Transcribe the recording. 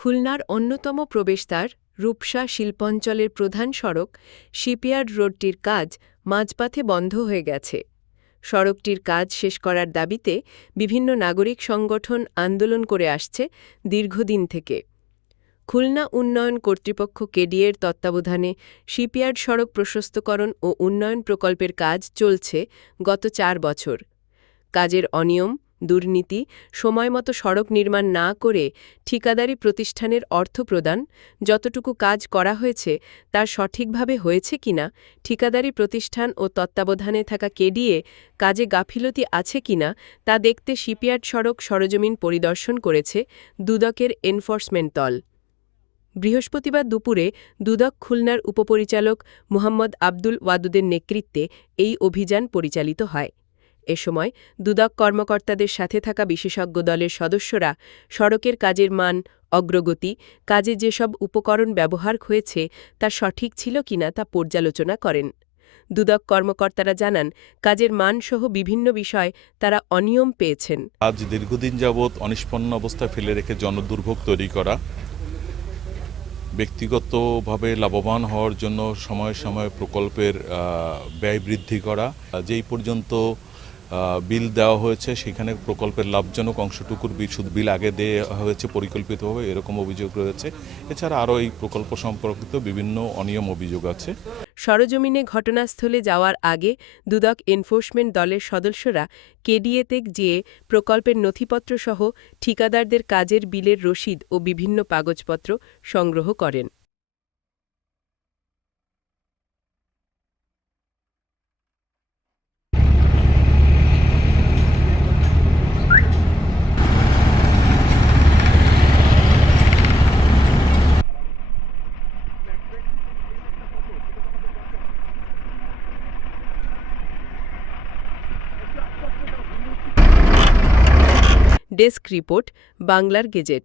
খুলনার অন্যতম প্রবেশদ্বার রূপসা শিল্পাঞ্চলের প্রধান সড়ক শিপইয়ার্ড রোডটির কাজ মাঝপথে বন্ধ হয়ে গেছে। সড়কটির কাজ শেষ করার দাবিতে বিভিন্ন নাগরিক সংগঠন আন্দোলন করে আসছে দীর্ঘদিন থেকে। খুলনা উন্নয়ন কর্তৃপক্ষ কেডিএর তত্ত্বাবধানে শিপইয়ার্ড সড়ক প্রশস্তকরণ ও উন্নয়ন প্রকল্পের কাজ চলছে গত চার বছর। কাজের অনিয়ম দুর্নীতি, সময়মতো সড়ক নির্মাণ না করে ঠিকাদারি প্রতিষ্ঠানের অর্থ প্রদান, যতটুকু কাজ করা হয়েছে তার সঠিকভাবে হয়েছে কিনা ঠিকাদারি প্রতিষ্ঠান ও তত্ত্বাবধানে থাকা কেডিএ কাজে গাফিলতি আছে কিনা তা দেখতে শিপইয়ার্ড সড়ক সরজমিন পরিদর্শন করেছে দুদকের এনফোর্সমেন্ট দল। বৃহস্পতিবার দুপুরে দুদক খুলনার উপপরিচালক মুহাম্মদ আব্দুল ওয়াদুদের নেতৃত্বে এই অভিযান পরিচালিত হয়। এ সময় দুদক কর্মকর্তাদের সাথে থাকা বিশেষজ্ঞ দলের সদস্যরা সড়কের কাজের মান, অগ্রগতি, কাজে যেসব উপকরণ ব্যবহার হয়েছে তা সঠিক ছিল কিনা তা পর্যালোচনা করেন। দুদক কর্মকর্তারা জানান, কাজের মানসহ বিভিন্ন বিষয় তারা অনিয়ম পেয়েছেন। আজ দীর্ঘদিন যাবৎ অনিষ্পন্ন অবস্থায় ফেলে রেখে জনদুর্ভোগ তৈরি করা, ব্যক্তিগতভাবে লাভবান হওয়ার জন্য সময়ে সময়ে প্রকল্পের ব্যয় বৃদ্ধি করা যেই পর্যন্ত বিল দেওয়া হয়েছে, সেখানে প্রকল্পের লাভজনক অংশটুকুর বিল শুধু বিল আগে দেওয়া হয়েছে, পরিকল্পিতভাবে এরকম অভিযোগ রয়েছে। এছাড়া আরও এই প্রকল্প সম্পর্কিত বিভিন্ন অনিয়ম অভিযোগ আছে। সরজমিনে ঘটনাস্থলে যাওয়ার আগে দুদক এনফোর্সমেন্ট দলের সদস্যরা কেডিএতে যেয়ে প্রকল্পের নথিপত্রসহ ঠিকাদারদের কাজের বিলের রসিদ ও বিভিন্ন কাগজপত্র সংগ্রহ করেন। ডেস্ক রিপোর্ট বাংলার গেজেট।